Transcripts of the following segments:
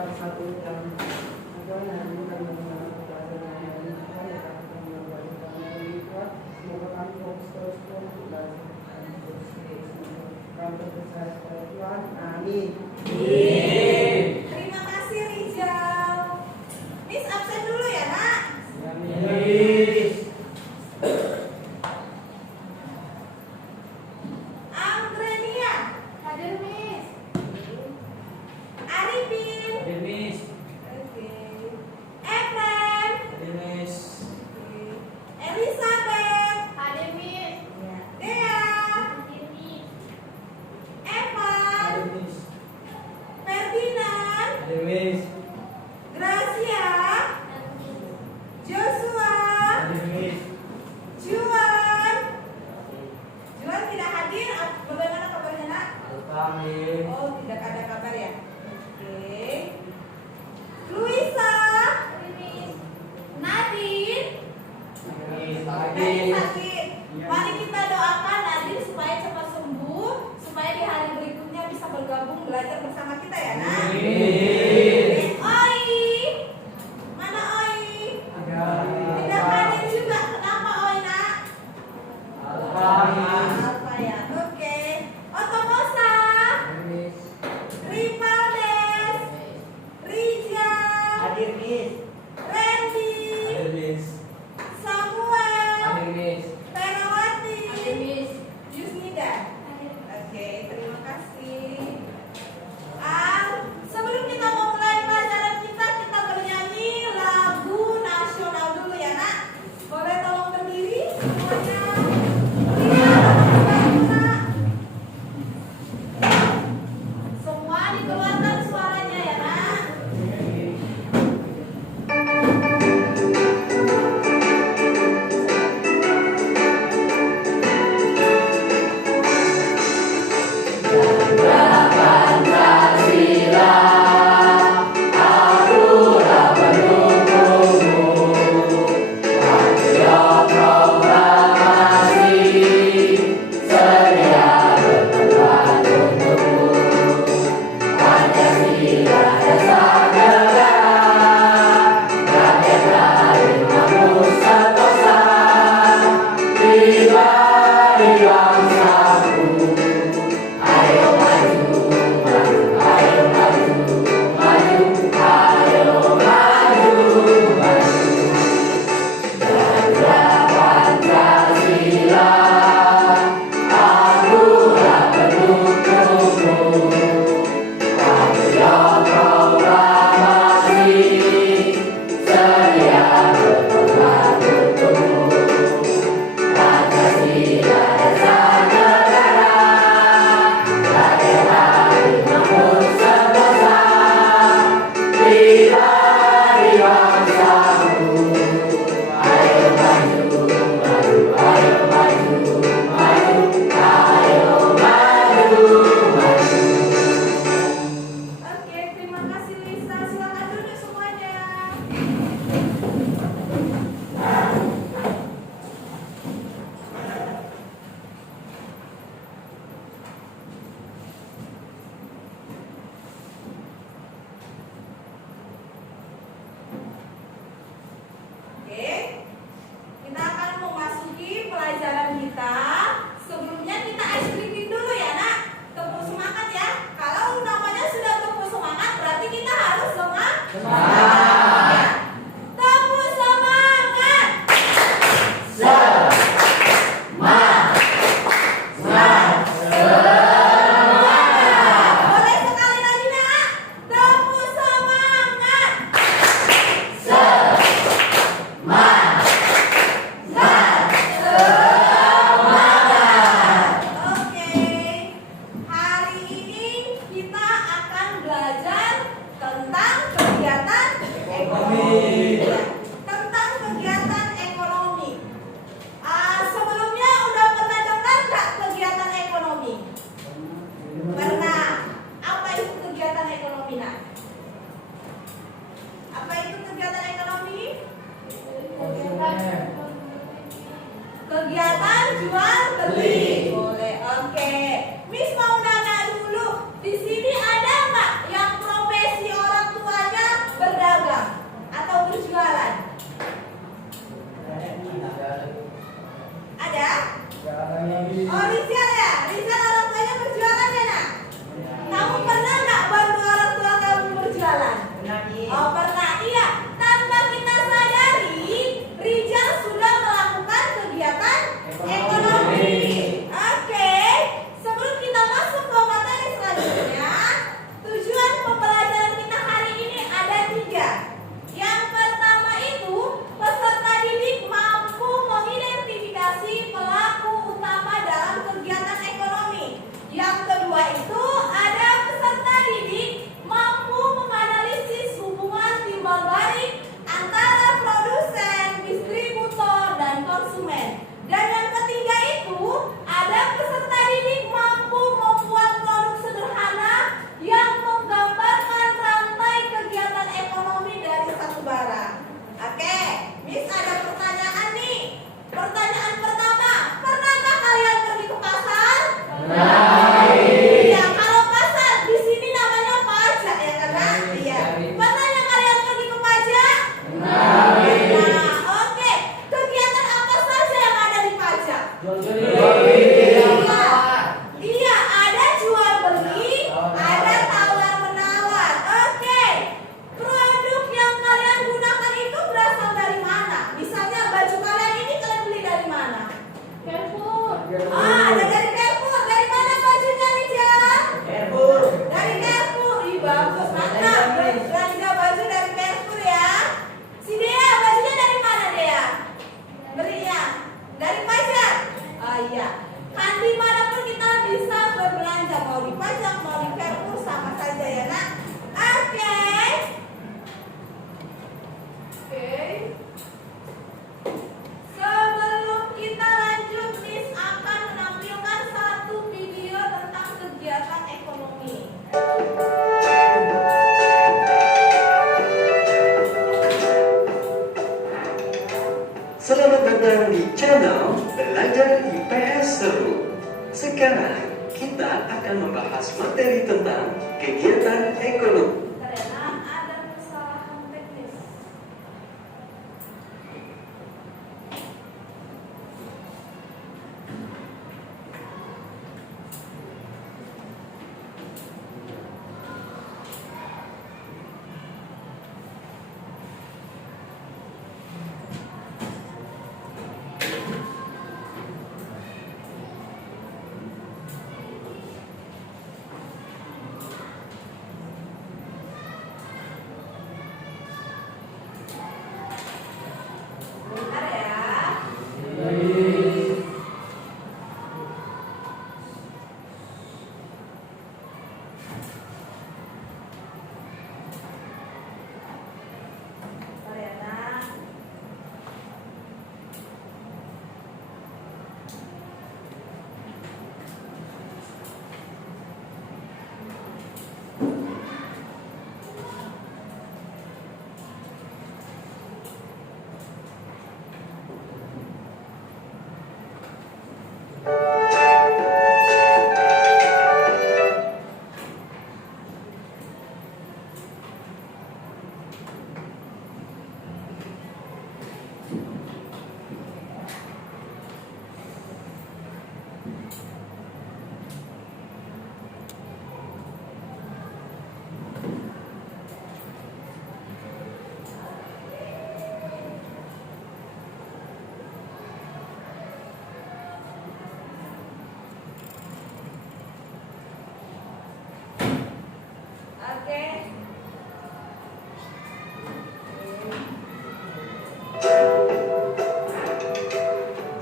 salah satu yang yang bukan mengenal pelajaran yang kita ya kan yang belajar dari kita semoga kami fokus terus untuk belajar dan terus kami berusaha supaya Tuhan. Amin. Terima kasih Rizal. Miss absen dulu ya nak. Amin. Angrenia. Hadir Miss. Arifin. Hadir Miss. Oke. Efren. Hadir Miss. Oke. Elizabeth. Hadir Miss. Dea. Hadir Miss. Evan. Hadir Miss. Febri.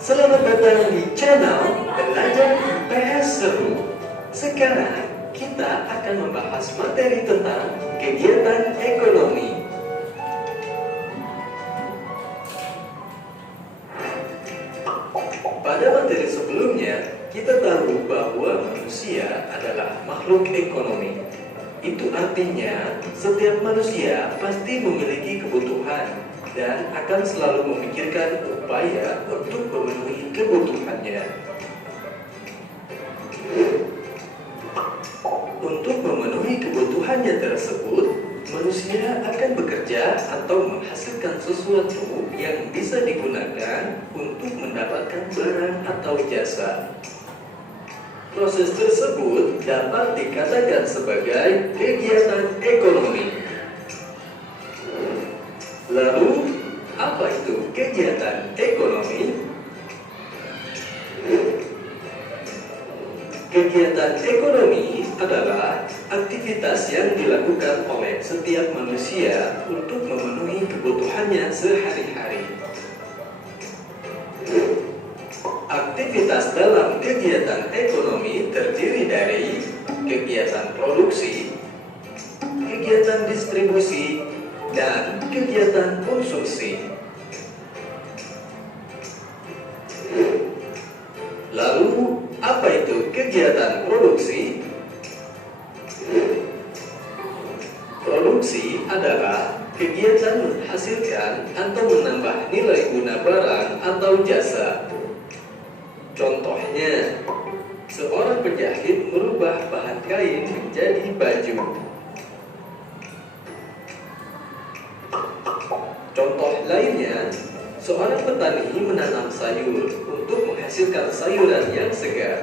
Selamat datang di channel Belajar IPS Seru. Sekarang kita akan membahas materi tentang kegiatan ekonomi. Pada materi sebelumnya, kita tahu bahwa manusia adalah makhluk ekonomi. Itu artinya setiap manusia pasti memiliki kebutuhan dan akan selalu memikirkan upaya untuk memenuhi kebutuhannya. Untuk memenuhi kebutuhannya tersebut, manusia akan bekerja atau menghasilkan sesuatu yang bisa digunakan untuk mendapatkan barang atau jasa. Proses tersebut dapat dikatakan sebagai kegiatan ekonomi. Lalu, apa itu kegiatan ekonomi? Kegiatan ekonomi adalah aktivitas yang dilakukan oleh setiap manusia untuk memenuhi kebutuhannya sehari-hari. Aktivitas dalam kegiatan ekonomi terdiri dari kegiatan produksi, kegiatan distribusi, dan kegiatan konsumsi. Lalu, apa itu kegiatan produksi? Produksi adalah kegiatan menghasilkan atau menambah nilai guna barang atau jasa. Contohnya, seorang penjahit merubah bahan kain menjadi baju. Contoh lainnya, seorang petani menanam sayur untuk menghasilkan sayuran yang segar.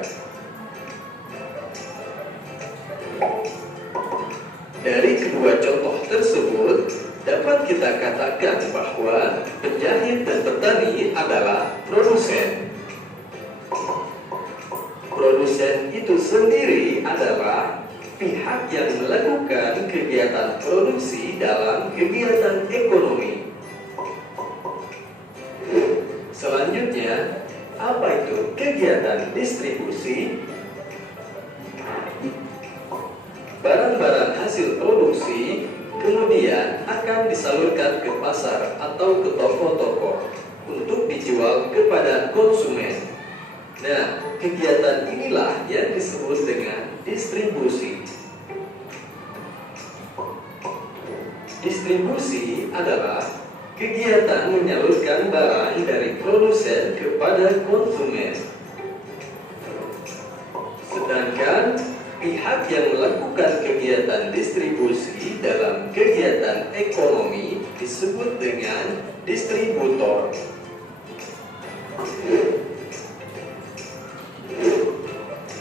Dari kedua contoh tersebut, dapat kita katakan bahwa penjahit dan petani adalah produsen. Produsen itu sendiri adalah pihak yang melakukan kegiatan produksi dalam kegiatan ekonomi. Selanjutnya, apa itu kegiatan distribusi? Barang-barang hasil produksi kemudian akan disalurkan ke pasar atau ke toko-toko untuk dijual kepada konsumen. Nah, kegiatan inilah yang disebut dengan distribusi. Distribusi adalah kegiatan menyalurkan barang dari produsen kepada konsumen. Sedangkan pihak yang melakukan kegiatan distribusi dalam kegiatan ekonomi disebut dengan distributor.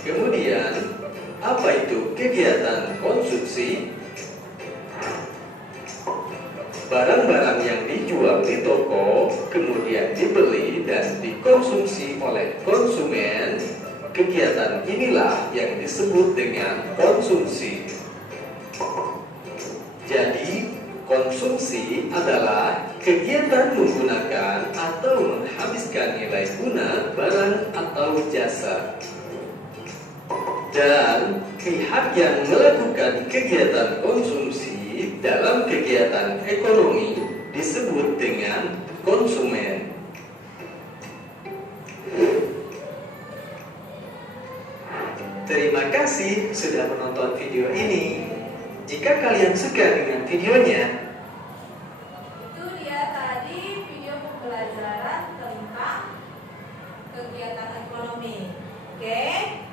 Kemudian, apa itu kegiatan konsumsi? Barang-barang yang dijual di toko kemudian dibeli dan dikonsumsi oleh konsumen. Kegiatan inilah yang disebut dengan konsumsi. Jadi, konsumsi adalah kegiatan menggunakan atau menghabiskan nilai guna barang atau jasa. Dan pihak yang melakukan kegiatan konsumsi dalam kegiatan ekonomi disebut dengan konsumen. Terima kasih sudah menonton video ini. Jika kalian suka dengan videonya, Itu dia tadi video pembelajaran tentang kegiatan ekonomi. Oke,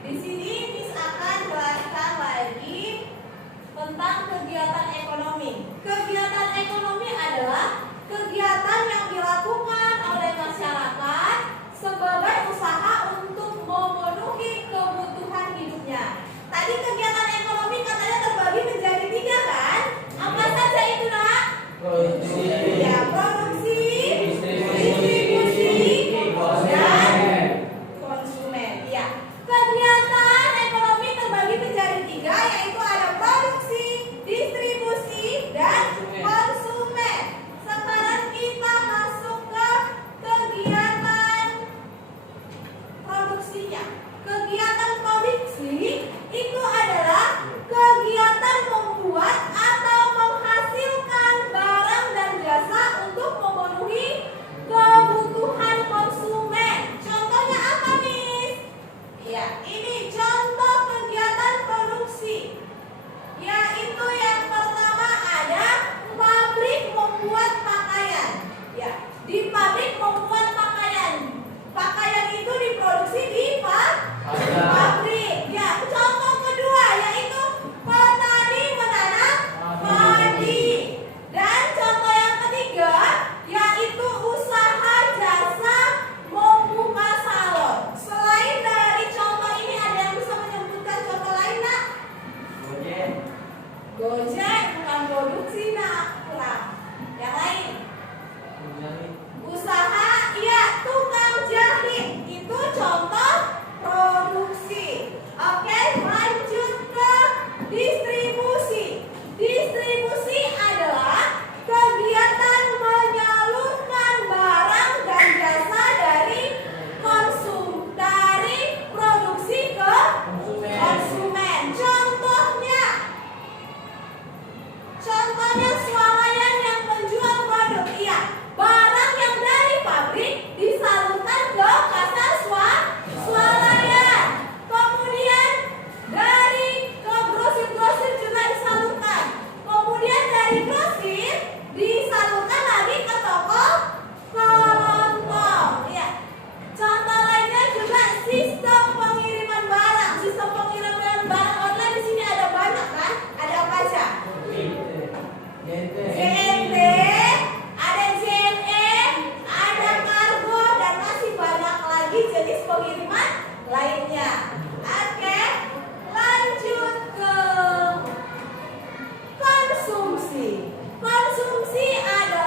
di sini Miss akan jelaskan lagi tentang kegiatan ekonomi. Kegiatan ekonomi adalah kegiatan yang dilakukan oleh masyarakat sebagai usaha untuk memenuhi kebutuhan hidupnya. Tadi kegiatan ekonomi katanya terbagi menjadi 3 kan? Apa saja itu, Nak? Produksi, Ya, produksi, distribusi, dan konsumen. Ya, kegiatan ekonomi terbagi menjadi 3, yaitu ada produksi, distribusi, dan disalurkan lagi ke toko kelontong. Ya. Contoh lainnya juga sistem pengiriman barang. Sistem pengiriman barang online di sini ada banyak kan? Ada apa aja? JNT, ada JNE, ada kargo, dan masih banyak lagi jenis pengiriman lainnya. Oke, lanjut ke konsumsi. Konsumsi adalah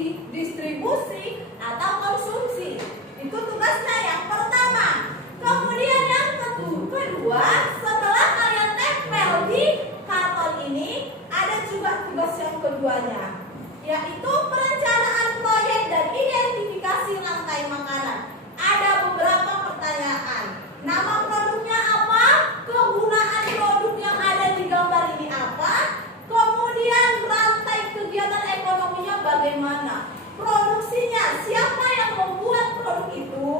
produksi, distribusi, atau konsumsi. Itu tugasnya yang pertama. Kemudian yang kedua, setelah kalian tempel di karton ini, ada juga tugas yang keduanya, yaitu perencanaan proyek dan identifikasi rantai makanan. Ada beberapa pertanyaan. Nama produknya apa? Kegunaan produk yang ada di gambar ini apa? Kemudian rantai kegiatan ekonominya bagaimana? Produksinya, siapa yang membuat produk itu?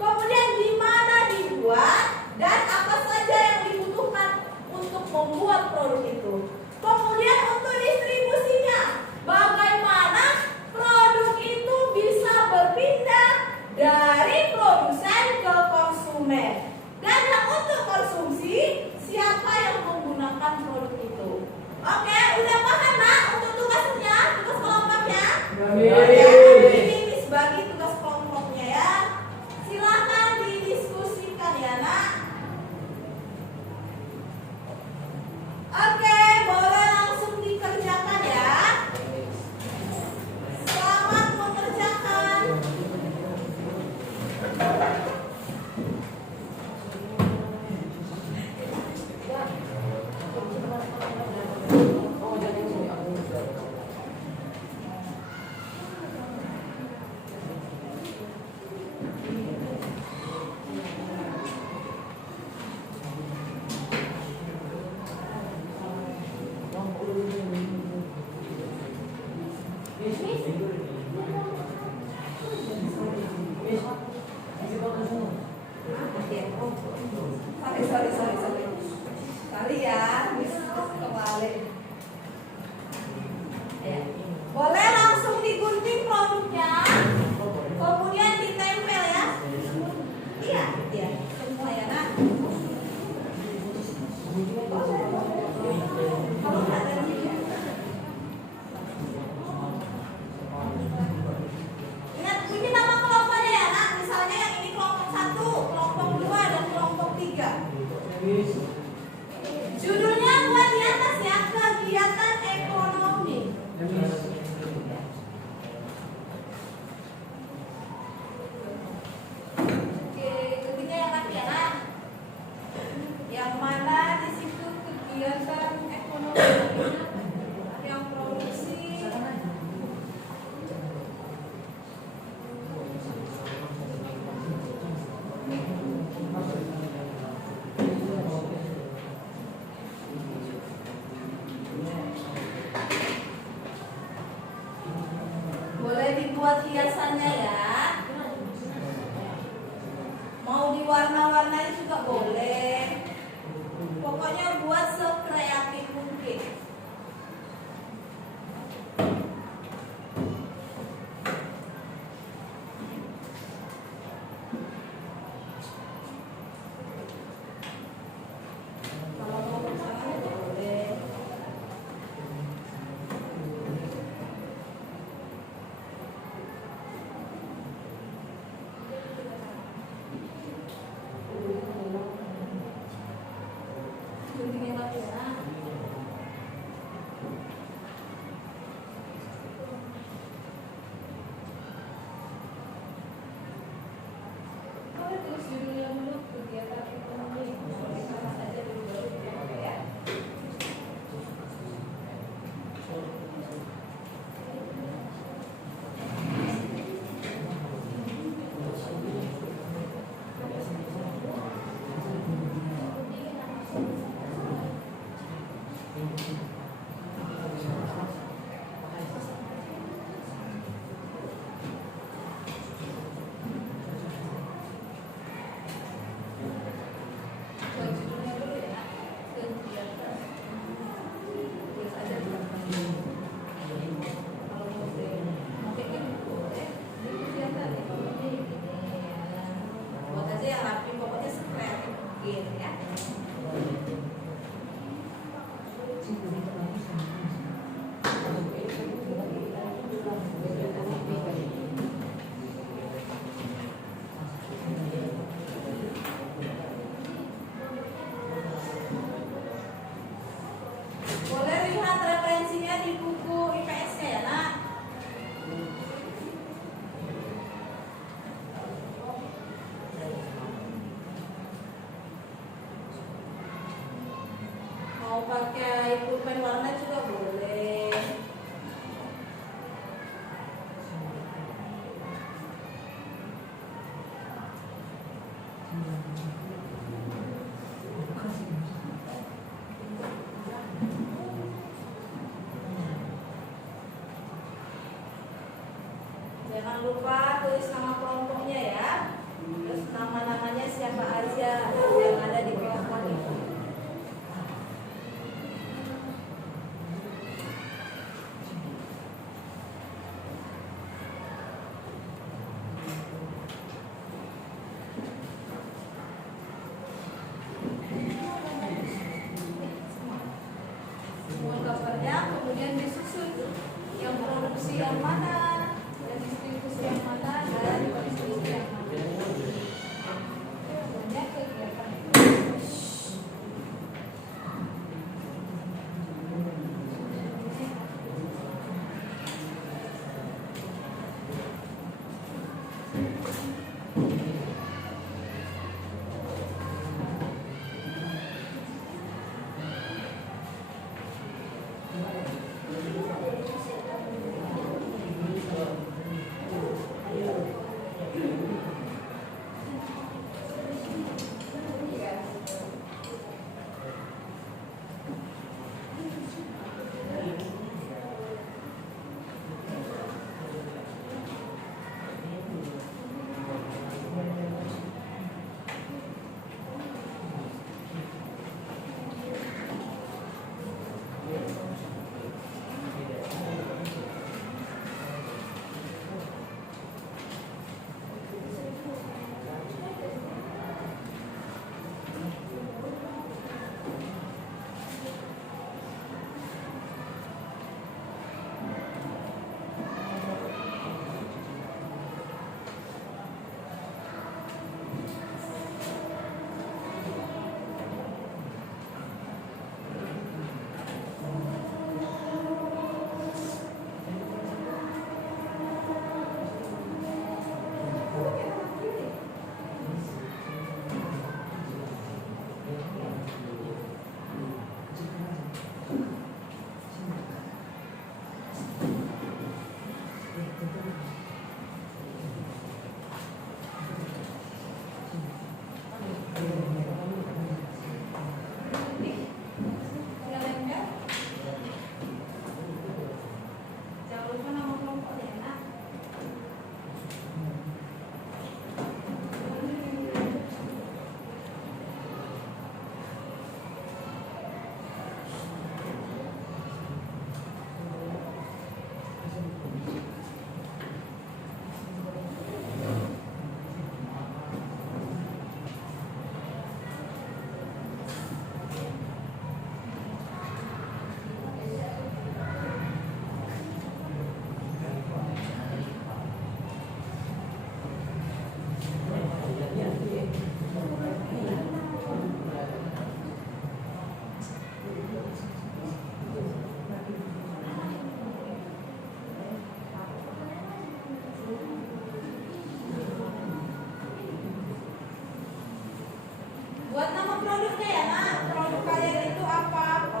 Kemudian di mana dibuat? Dan apa saja yang dibutuhkan untuk membuat produk itu? Kemudian untuk distribusinya, bagaimana produk itu bisa berpindah dari produsen ke konsumen? Dan yang untuk konsumsi, siapa yang menggunakan produk itu? Oke, udah paham nak untuk tugasnya, tugas kelompoknya? Oke, ini sebagai tugas kelompoknya ya. Silakan didiskusikan ya nak. Oke, boleh langsung dikerjakan ya. Selamat mengerjakan. pulpen warna juga boleh. Jangan lupa tulis nama kelompoknya ya. Terus nama-namanya siapa aja yang ada di kelompok itu. Semua gambarnya kemudian disusun yang produksi yang mana, dan distribusi yang mana, dan distribusi yang mana. Banyak kegiatan. Jangan lupa nama kelompoknya ya, Nak. Buat nama produknya ya, Nak. Produk kalian itu apa?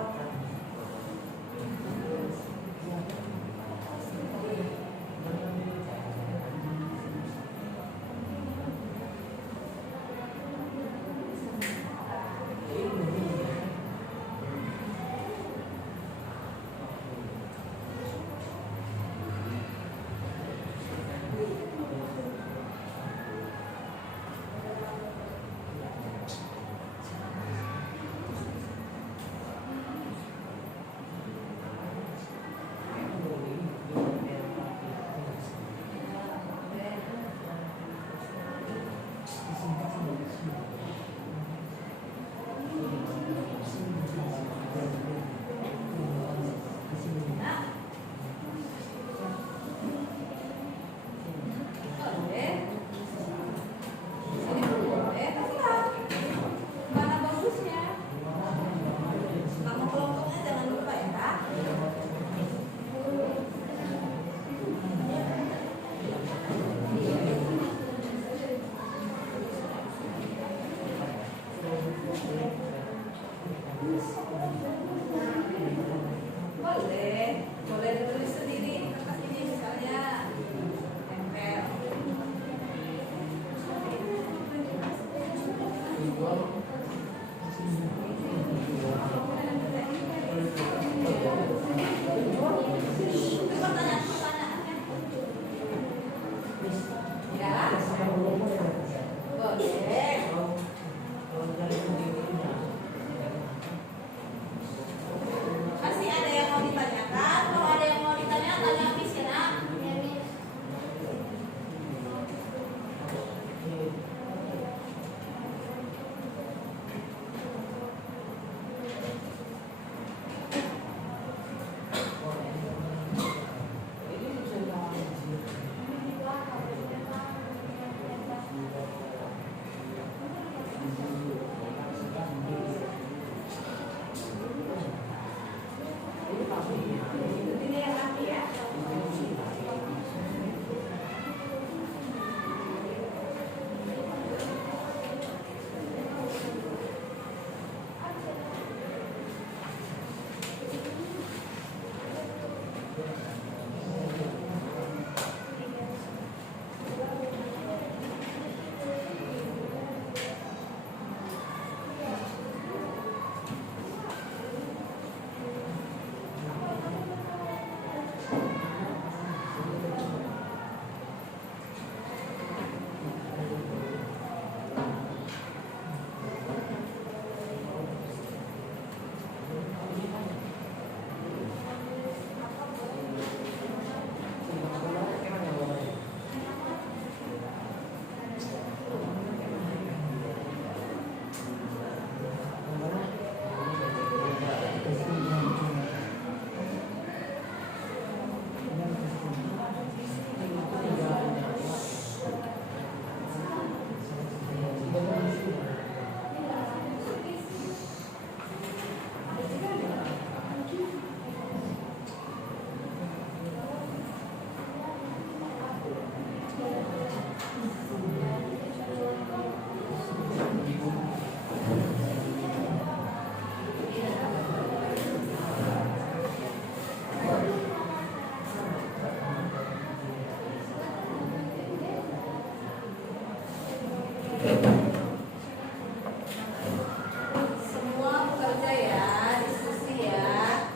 Semua bekerja ya, diskusi ya.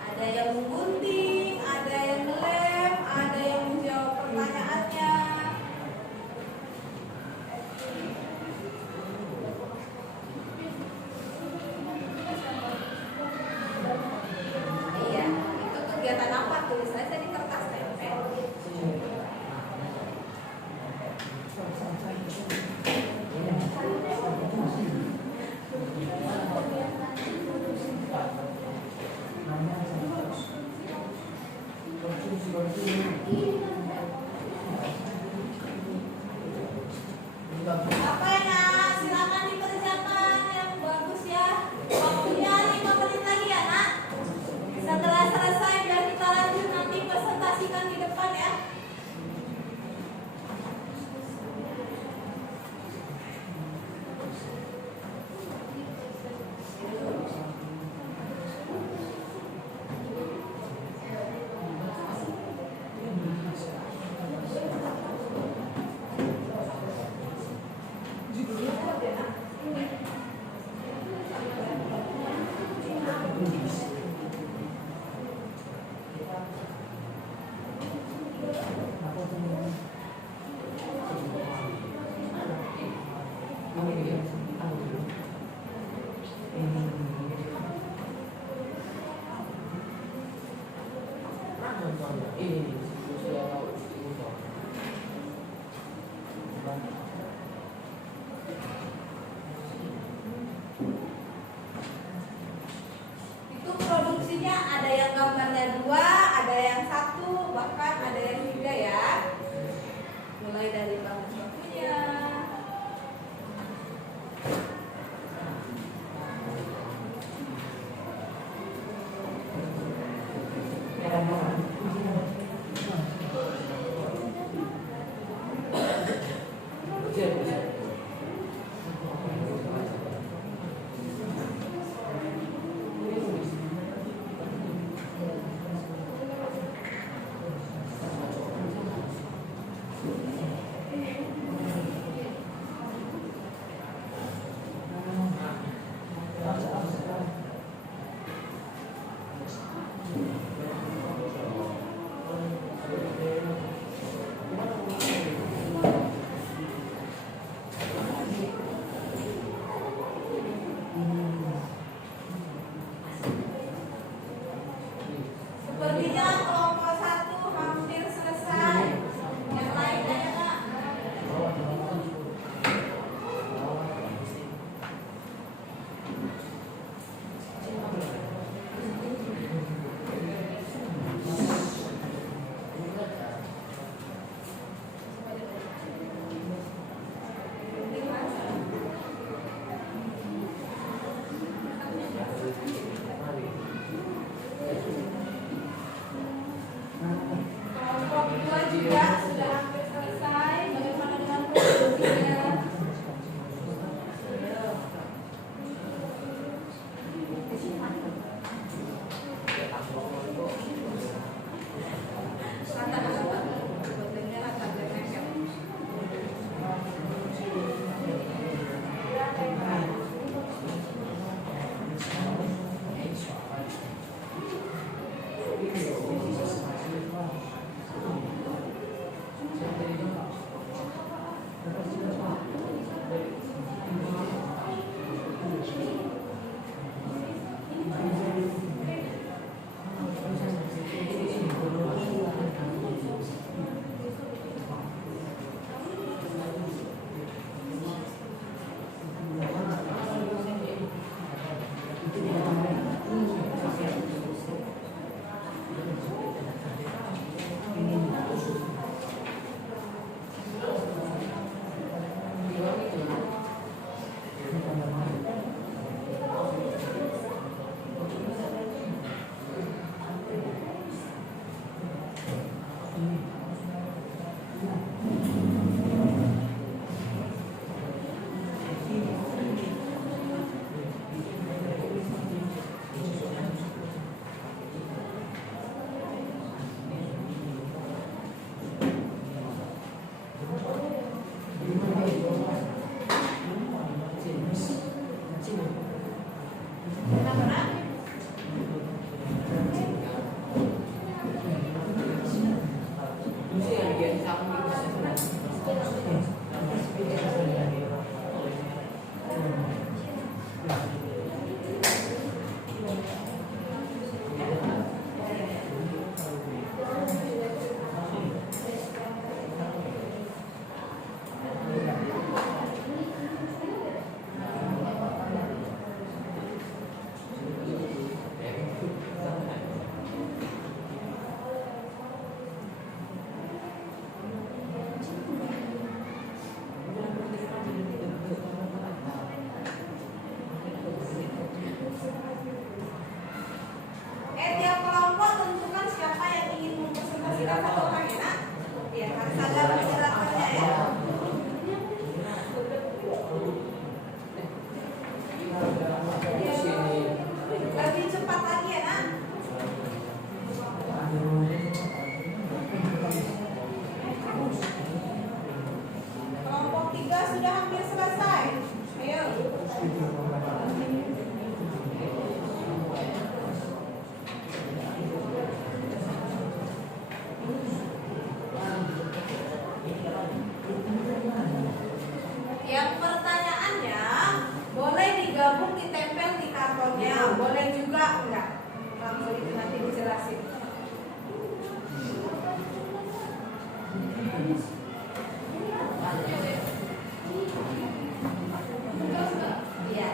Ada yang menggunting, ada yang ngelem, ada yang menjawab pertanyaannya. Iya, itu kegiatan apa? Tulis aja di kertas tempel. Apanya? Silakan dikerjakan yang bagus ya. Waktunya 5 menit lagi ya nak. Setelah selesai biar kita lanjut nanti presentasikan di depan ya. Itu produksinya ada yang gambarnya 2, ada yang 1, bahkan ada yang 3 ya. Mulai dari bangun waktunya. satu orang ya nak. Ya, harus sadar menjelaskannya ya. Lebih cepat lagi ya nak. Kelompok 3 sudah hampir selesai. Ayo. Yang pertanyaannya boleh digabung ditempel di kartonnya, boleh juga enggak? Langsung itu nanti dijelasin. Iya.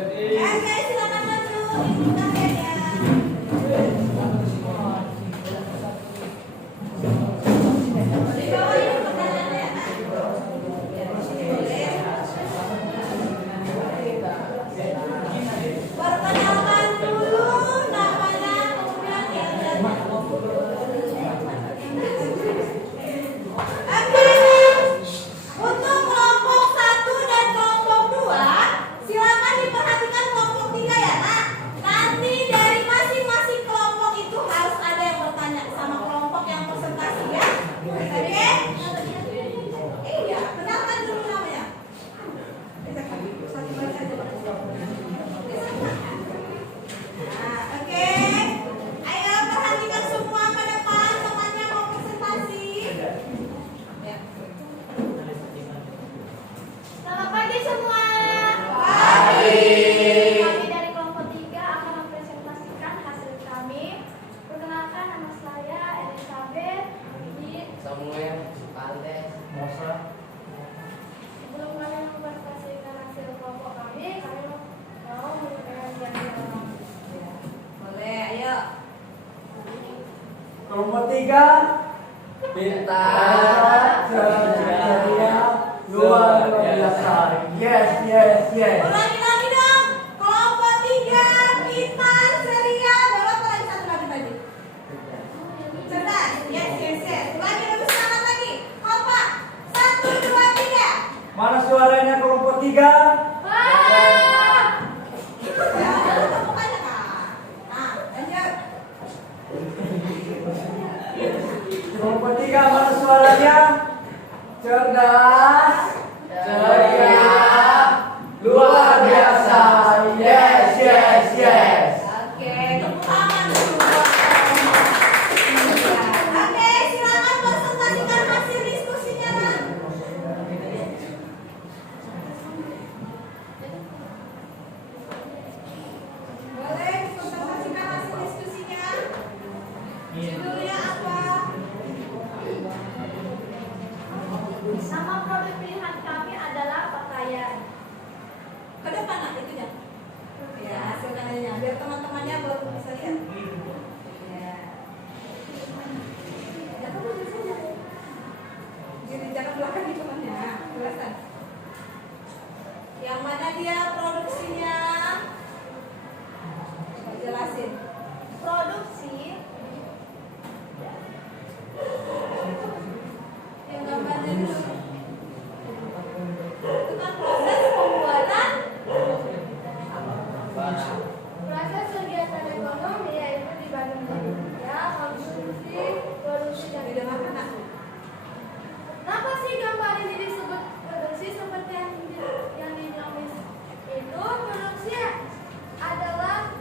Oke, silakan maju. Ibu kalian ya. Di bawah ini pertanyaannya. Perkenalkan dulu namanya, kemudian kegiatannya. Oke, untuk kelompok 1 dan kelompok 2, silakan diperhatikan kelompok 3 ya. Nah, nanti dari masing-masing kelompok itu harus ada yang bertanya sama kelompok yang presentasi ya. Oke? Iya, kenalkan dulu namanya. Satu baca aja. Nah, oke. Ayo perhatikan semua ke depan, temannya mau presentasi. Ya. Selamat pagi semua. Pagi. Kami dari kelompok 3 akan mempresentasikan hasil kami. Perkenalkan, nama saya Elizabeth. Samuel, Valdes, Mosa. Sebelum kami mempresentasikan hasil kelompok kami mau menyampaikan diagram. Boleh, ayo. Kelompok 3 pintar, ceria, luar biasa. Yes, yes, yes. Ulangi lagi dong. Kelompok 3 pintar, ceria, baru apa lagi satu lagi? Cerdas. Yes, yes, yes. Ulangi lebih semangat lagi. Kompak. 1, 2, 3. Mana suaranya kelompok 3? Ya, lalu tepuk aja kan. Nah, lanjut. Kelompok 3 mana suaranya? Cerdas, ceria, luar biasa. Yes, yes, yes. Oke, tepuk tangan dulu. Oke, silakan presentasikan hasil diskusinya. Nak. Boleh presentasikan hasil diskusinya. Judulnya apa? Nama produk pilihan kami adalah pakaian. Ke depan nak itu ya. Ya, hasil karyanya biar teman-temannya baru bisa lihat. Ya. Jangan dulu saja. Jadi jangan belakang itu temannya. Kelihatan. Yang mana dia produksinya? Coba jelasin. Produksi Yang gambarnya dulu. Itu kan proses pembuatan. proses kegiatan ekonomi yaitu dibagi ya konsumsi, produksi dan Didengarkan nak. Kenapa sih gambar ini disebut produksi seperti yang ditulis itu? Produksi adalah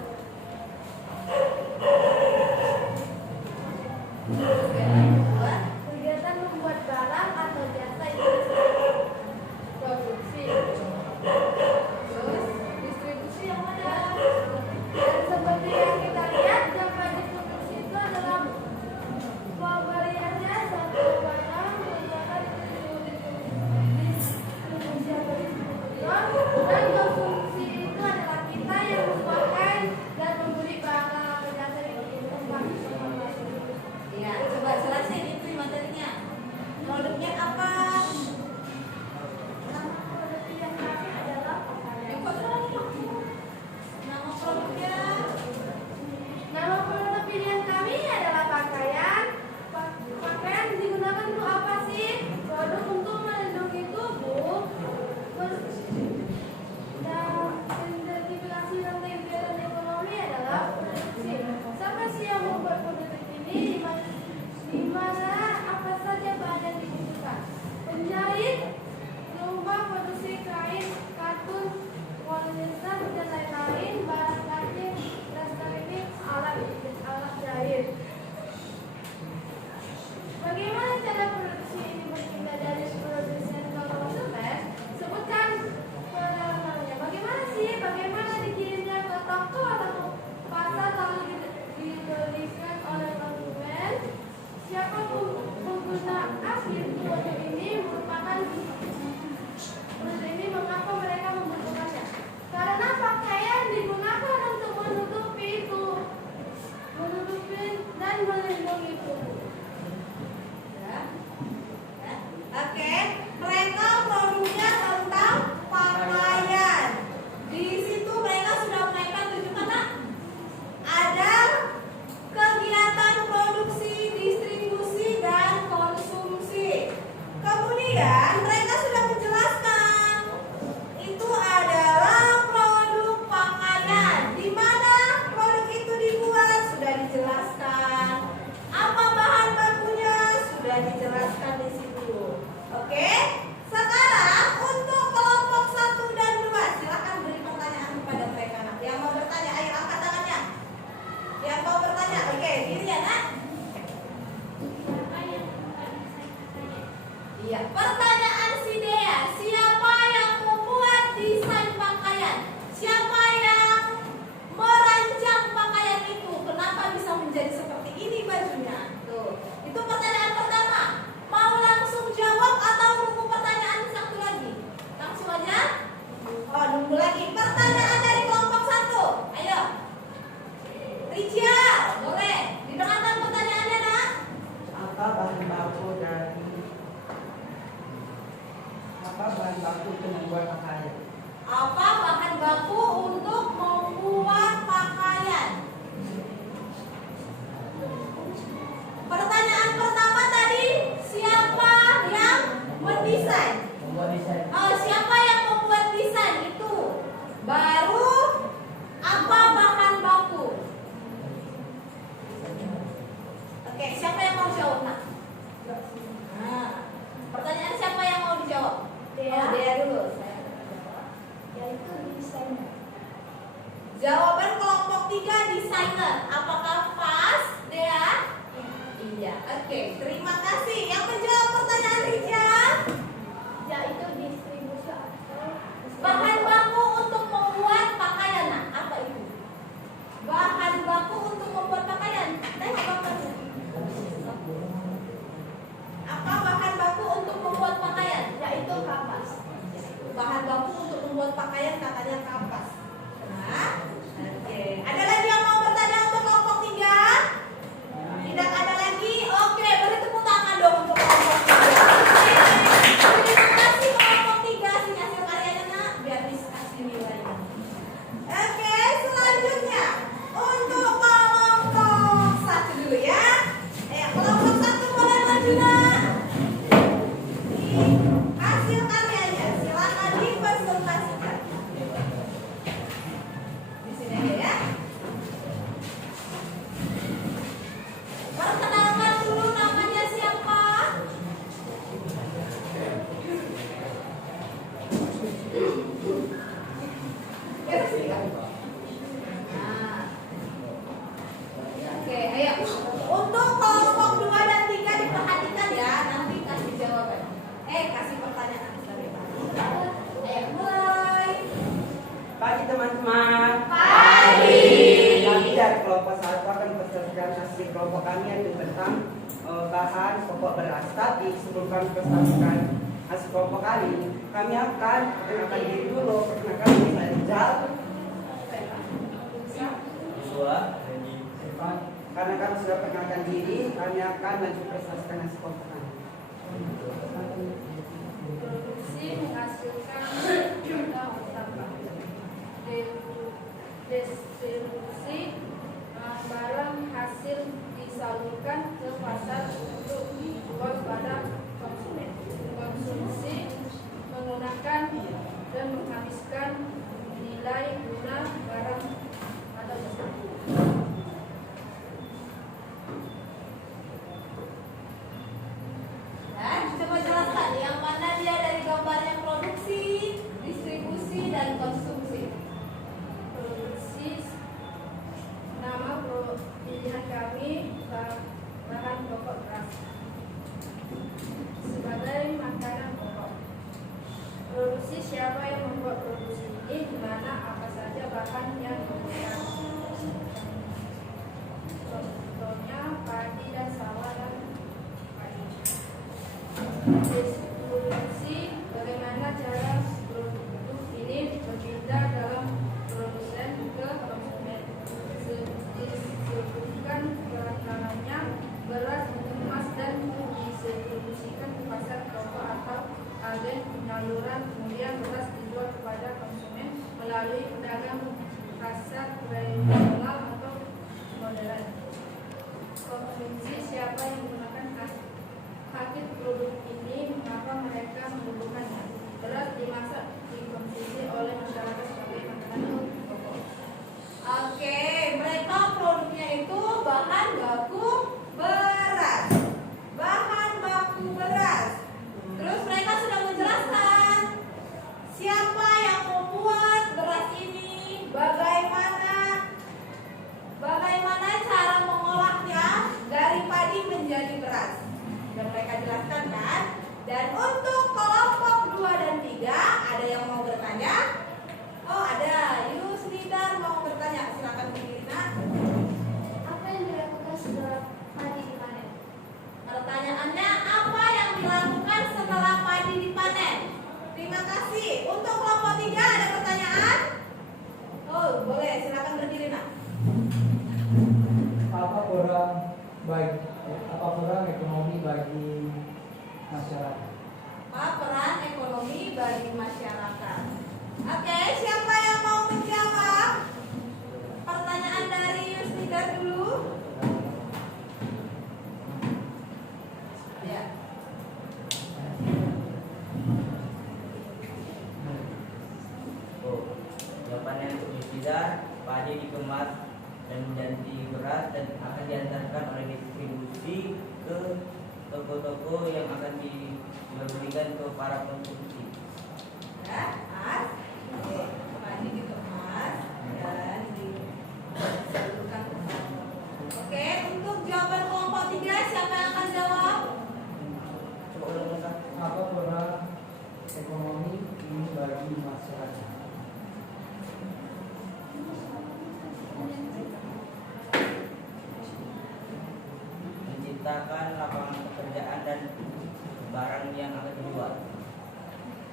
Jawaban kelompok 3 di silent. Apakah pas, Dea? Iya. Oke, terima kasih. Yang menjawab pertanyaan Rijal, Yaitu distribusi atau bahan baku untuk membuat pakaian. Nah, apa itu? Bahan baku untuk membuat pakaian. Apa bahan baku untuk membuat pakaian? yaitu kapas. Bahan baku untuk membuat pakaian katanya kapas. Nah, oke. Ada lagi yang mau bertanya untuk kelompok 3? Tidak ada lagi? Oke, beri tepuk tangan dong untuk kelompok 3. Terima kasih kelompok 3 sih hasil karyanya nak, biar bisa kasih nilainya. Oke, selanjutnya untuk kelompok 1 dulu ya. Kelompok 1 boleh maju nak. Hasil karyanya silakan dipresentasikan. Di sini aja ya. Perkenalkan dulu namanya siapa? Nah. Oke, ayo. Untuk kelompok 2 dan 3 diperhatikan ya, nanti kasih jawaban. Kasih pertanyaan. Ayo mulai. Pagi teman-teman. Pagi. Kami dari kelompok 1 akan mempresentasikan hasil kelompok kami yaitu tentang bahan pokok beras. Tapi sebelum kami presentasikan hasil kelompok kami akan perkenalkan diri dulu. Perkenalkan diri saya Rijal. Karena kami sudah perkenalkan diri, kami akan lanjut presentasikan hasil kelompok kami. Produksi menghasilkan contoh sampah. Distribusi barang hasil disalurkan ke pasar untuk dijual pada konsumen. Konsumsi menggunakan dan menghabiskan nilai guna barang atau jasa. Dan coba jelaskan yang mana dia dari gambarnya produksi, distribusi, dan konsumsi. Produksi nama pilihan kami bahan pokok beras sebagai makanan pokok. Produksi siapa yang membuat produksi ini, di mana apa saja bahan yang digunakan. Contohnya padi dan sawah dan padi. Distribusi bagaimana cara produk ini berpindah dalam produsen ke konsumen. Disebutkan bahan-bahannya beras dikemas dan didistribusikan ke pasar toko atau agen penyaluran, kemudian beras dijual kepada konsumen melalui pedagang pasar regional atau modern. Konsumsi siapa yang menggunakan hakik produk ini, mengapa mereka membutuhkannya. Beras dimasak dikonsumsi oleh masyarakat sebagai makanan pokok. Oke, mereka produknya itu bahan baku beras. Bahan baku beras. Terus mereka sudah menjelaskan siapa yang membuat beras ini, bagaimana cara mengolahnya dari padi menjadi beras. Sudah mereka jelaskan kan? Dan untuk kelompok 2 dan 3 ada yang mau bertanya? Oh ada, Yusnidar mau bertanya, silakan Bu Irina. Apa yang dilakukan setelah padi dipanen? Pertanyaannya apa yang dilakukan setelah padi dipanen? Terima kasih. Untuk kelompok 3 ada pertanyaan? Oh boleh, silakan berdiri nak. Apa peran ekonomi bagi masyarakat? Apa peran ekonomi bagi masyarakat? Oke, siapa yang mau menjawab? Pertanyaan dari Yusnidar dulu. Ya. Jawabannya untuk Yusnidar, padi dikemas dan menjadi beras dan akan diantarkan oleh distribusi ke toko-toko yang akan diberikan ke para konsumsi. Ya, Mas. Oke, padi dikemas dan menciptakan lapangan pekerjaan dan barang yang akan dijual.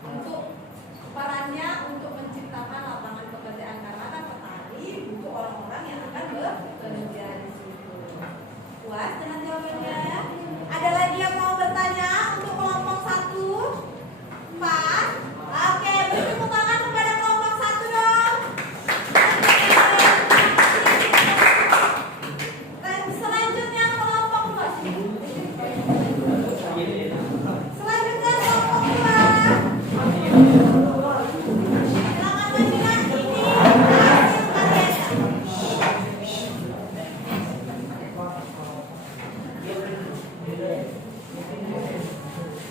Untuk perannya untuk menciptakan lapangan pekerjaan karena kan petani butuh orang-orang yang akan bekerja di situ. Puas dengan jawabannya? Ada lagi yang mau bertanya untuk kelompok 1? Pas? Oke, beri tepuk tangan kepada kelompok 1 dong. Dan selanjutnya kelompok 2. Selanjutnya kelompok 2. Silakan Madinah, ini hasil karyanya.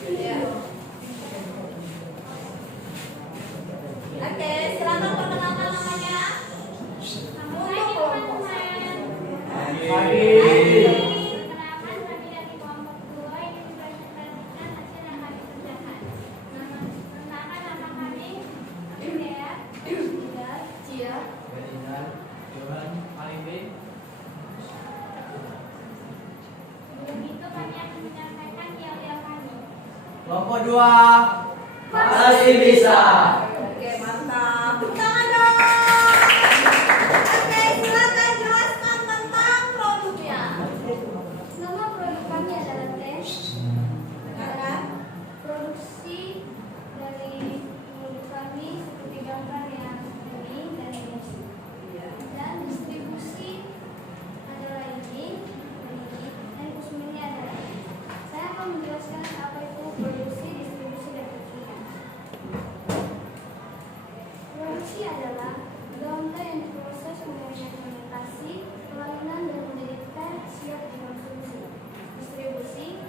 Iya. Oke, silakan perkenalkan namanya. Untuk kelompok 1. Perkenalkan, kami dari kelompok 2 ingin mempresentasikan hasil yang kami kerjakan. Perkenalkan nama kami, Dea, Cia. Sebelum itu kami akan menyampaikan yel-yel kami. Kelompok 2 masih bisa. Oke, mantap. Tepuk tangan dong. Oke, silakan jelaskan tentang produknya. Nama produk kami adalah teh. Dengarkan. Produksi dari produk kami seperti gambar yang ini dan ini. Dan distribusi adalah ini, dan konsumennya adalah ini. Saya akan menjelaskan apa itu produksi, distribusi, dan konsumen. Produksi adalah daun teh yang diproses mengenai fermentasi, pelarinan, dan menjadi teh siap dikonsumsi. Distribusi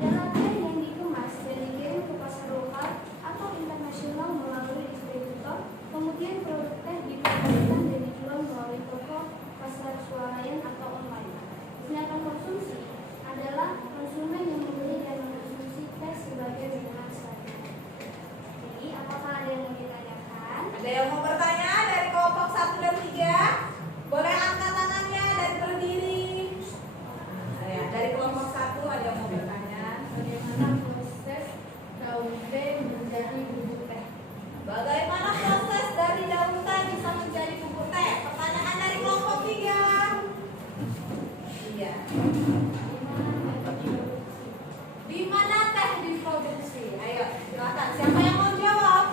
adalah teh yang dikemas dan dikirim ke pasar lokal atau internasional melalui distributor. Kemudian produk teh diproduksi dan dijual melalui toko, pasar swalayan atau online. Sedangkan konsumsi adalah konsumen yang membeli dan mengkonsumsi teh sebagai minuman sehari-hari. Jadi, apakah ada yang mau ditanyakan? Ada yang mau bertanya dari kelompok 1 dan 3? Boleh angkat tangannya dan berdiri. Ya, dari kelompok 1 ada yang mau bertanya. Bagaimana proses daun teh menjadi bubuk teh? Bagaimana proses dari daun teh bisa menjadi bubuk teh? Pertanyaan dari kelompok 3. Iya. Di mana teh diproduksi? Ayo, silakan. Siapa yang mau jawab?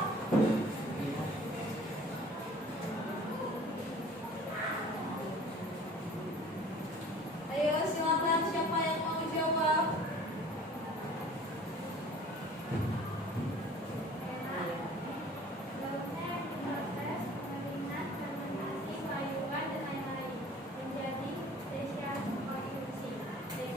Ayo, silakan. Siapa yang mau jawab? Daun teh diproses, pengeringan, fermentasi, payungan, dan lain-lain menjadi teh siap konsumsi. Teh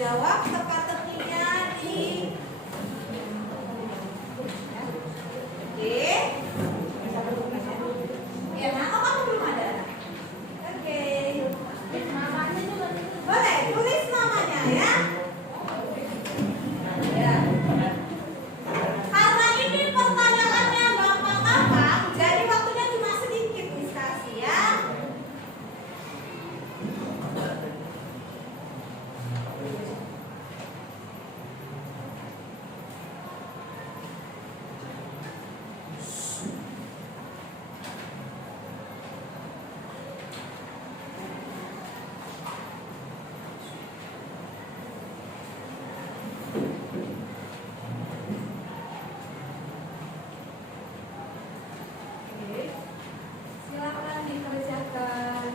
Jawab teka-tekinya di Oke. Ya, nah, oh kamu belum ada. Oke. Namanya juga Boleh tulis namanya ya. Ya. Karena ini pertanyaannya gampang-gampang, jadi waktunya cuma sedikit diskusi ya. Oke. Silakan dikerjakan.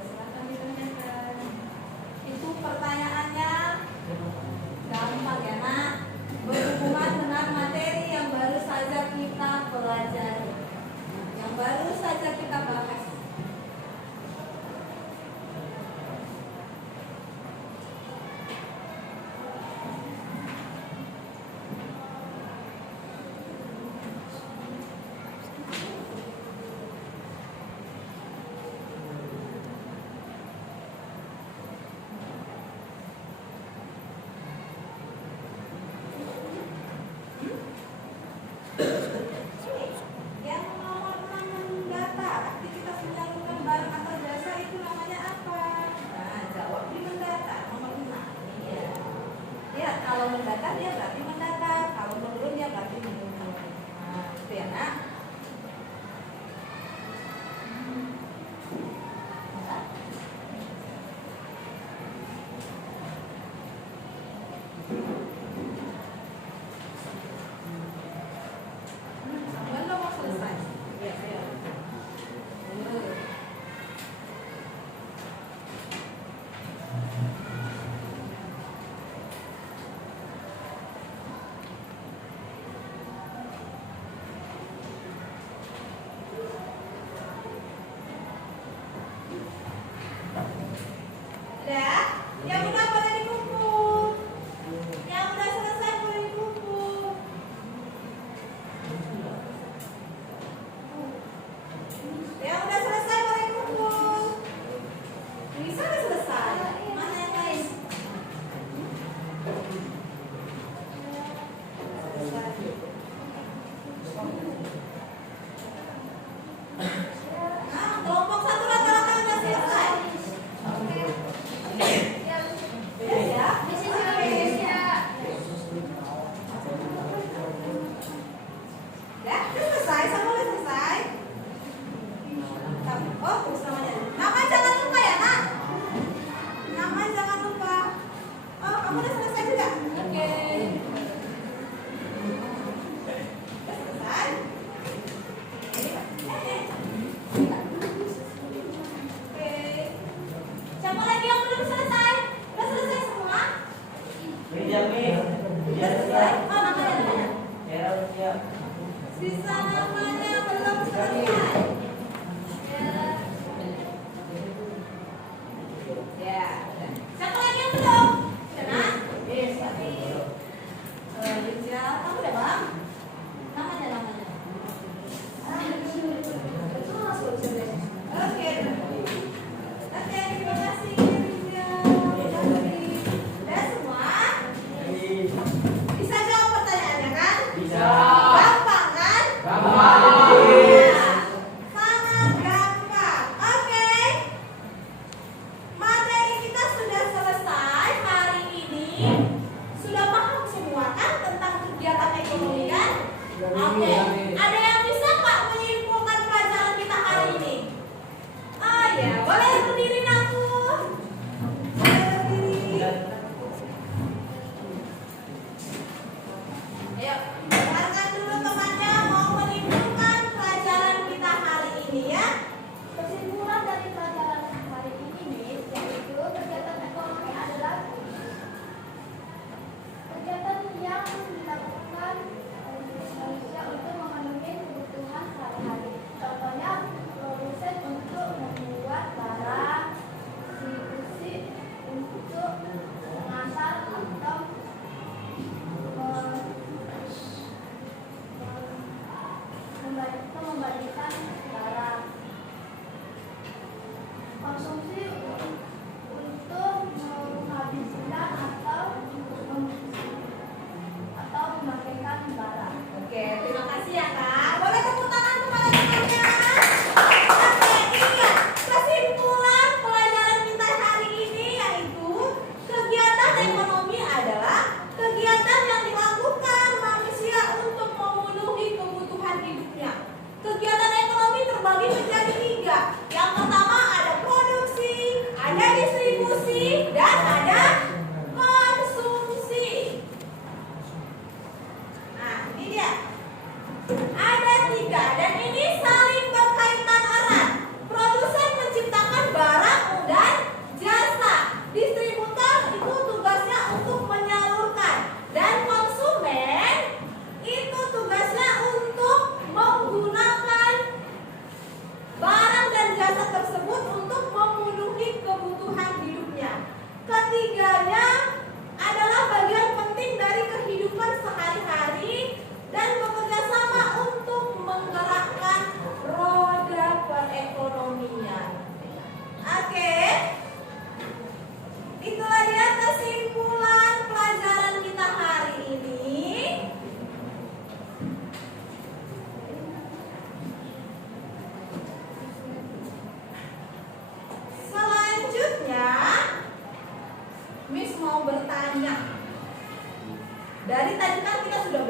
Silakan dikerjakan. Itu pertanyaannya gampang ya nak, berhubungan dengan materi yang baru saja kita pelajari, yang baru saja kita bahas.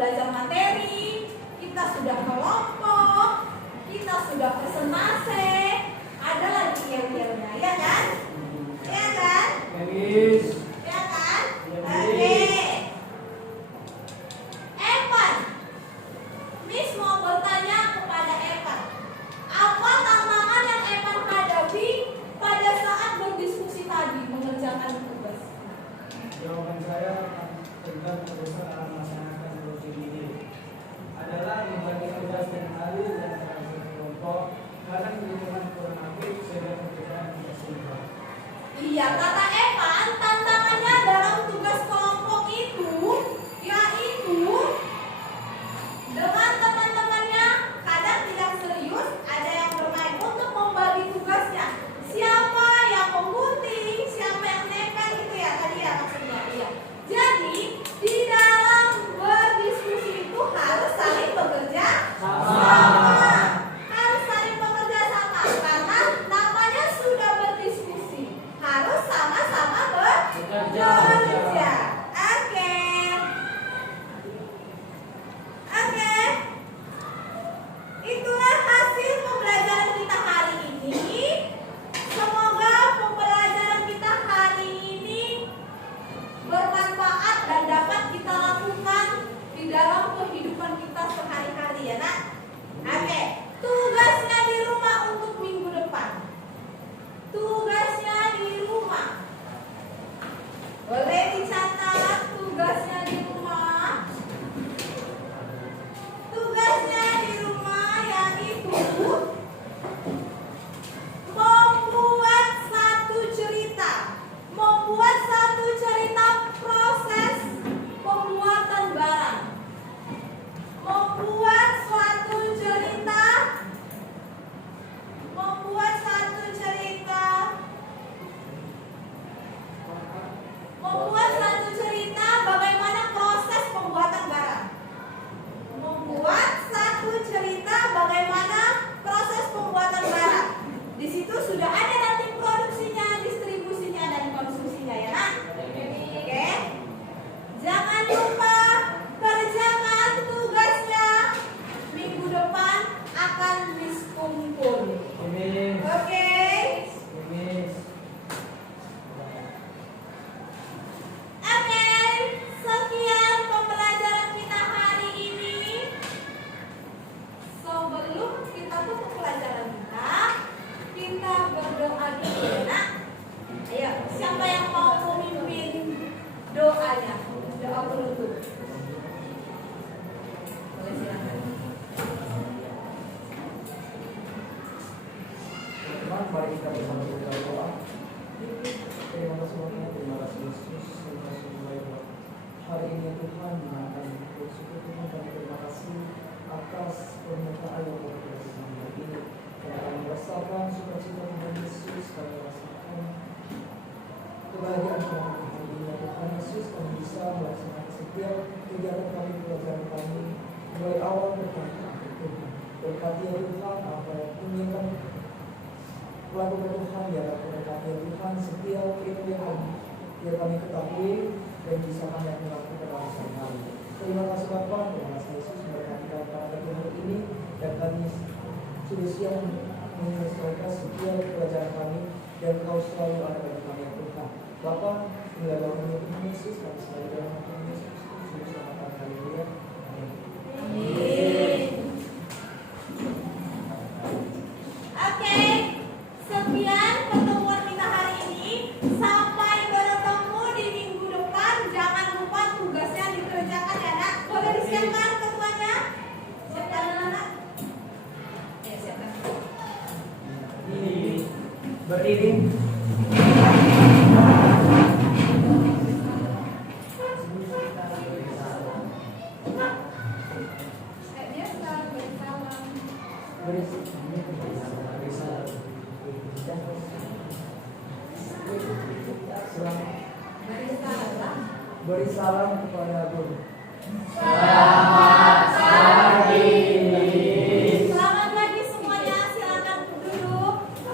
belajar materi, kita sudah kelompok, kita sudah presentasi, ada lagi yel-yelnya, ya kan? Ya kan? Ya kan? Oke. Evan, Miss mau bertanya kepada Evan, apa tantangan yang Evan hadapi pada saat berdiskusi tadi mengerjakan tugas? Jawaban saya tentang perusahaan melaksanakan solusi ini adalah membagi tugas dan hari dan hasil kelompok. Kadang lingkungan kurang aktif sehingga pekerjaan tidak seimbang. Iya, kata Evan, tantangannya dalam tugas kelompok itu yaitu dengan teman-temannya kadang tidak serius, ada yang bermain untuk membagi tugasnya. Siapa yang menggunting, siapa yang nempel gitu ya tadi ya maksudnya. Iya. Jadi di dalam berdiskusi itu harus saling bekerja sama. Harus saling bekerja sama karena namanya sudah berdiskusi. Harus sama-sama bekerja. Oke. Oke. Itulah hasil pembelajaran kita hari ini. Semoga pembelajaran kita hari ini bermanfaat dan dapat kita lakukan di dalam kehidupan kita sehari-hari ya nak. Oke, tugasnya di rumah untuk minggu depan. Tugasnya di rumah. Boleh dicatat tugasnya di rumah. Tugasnya di rumah yaitu membuat satu cerita. Membuat satu cerita proses pembuatan barang. Membuat suatu cerita. Membuat satu cerita. Membuat satu cerita bagaimana proses pembuatan barang. Membuat satu cerita bagaimana proses pembuatan barang. Di situ sudah ada nanti produksinya, distribusinya, dan konsumsinya ya nak. Oke. Jangan lupa kerjakan tugasnya. Minggu depan akan Miss kumpul. Oke. Oke, sekian pembelajaran kita hari ini. Sebelum kita tutup pelajaran kita berdoa dulu ya nak. Ayo, siapa yang mau memimpin doanya? Doa penutup. Boleh silakan. Teman, mari kita bersama berdoa. Terima kasih Tuhan, terima kasih Yesus, terima kasih Tuhan. Hari ini Tuhan akan bersyukur Tuhan dan terima kasih atas permintaan yang berkaitan dengan ini. Dan kami merasakan sukacita Tuhan Yesus, kami merasakan kebahagiaan Tuhan ini. Tuhan Yesus, kami bisa melaksanakan setiap kegiatan kami, pelajaran kami mulai awal berkata Tuhan. Berkati ya Tuhan, apa yang inginkan lakukan Tuhan ya berkati ya Tuhan setiap itu yang kami ketahui dan bisa kami melakukan dalam sehari-hari. Terima kasih Bapak, terima kasih Yesus memberkati kami pada hari ini dan kami sudah siap menyelesaikan setiap pelajaran kami dan Kau selalu ada bagi kami ya Tuhan. Bapak, inilah doa kami Tuhan Yesus, kami selalu dalam Tuhan Yesus, sudah selamat haleluya. Amin. Oke, sekian pertemuan kita hari ini. Sampai bertemu di minggu depan. Jangan lupa tugasnya dikerjakan ya nak. Boleh disiapkan ketuanya? Siapkan anak. Siapkan. Berdiri. Beri salam kepada guru. Selamat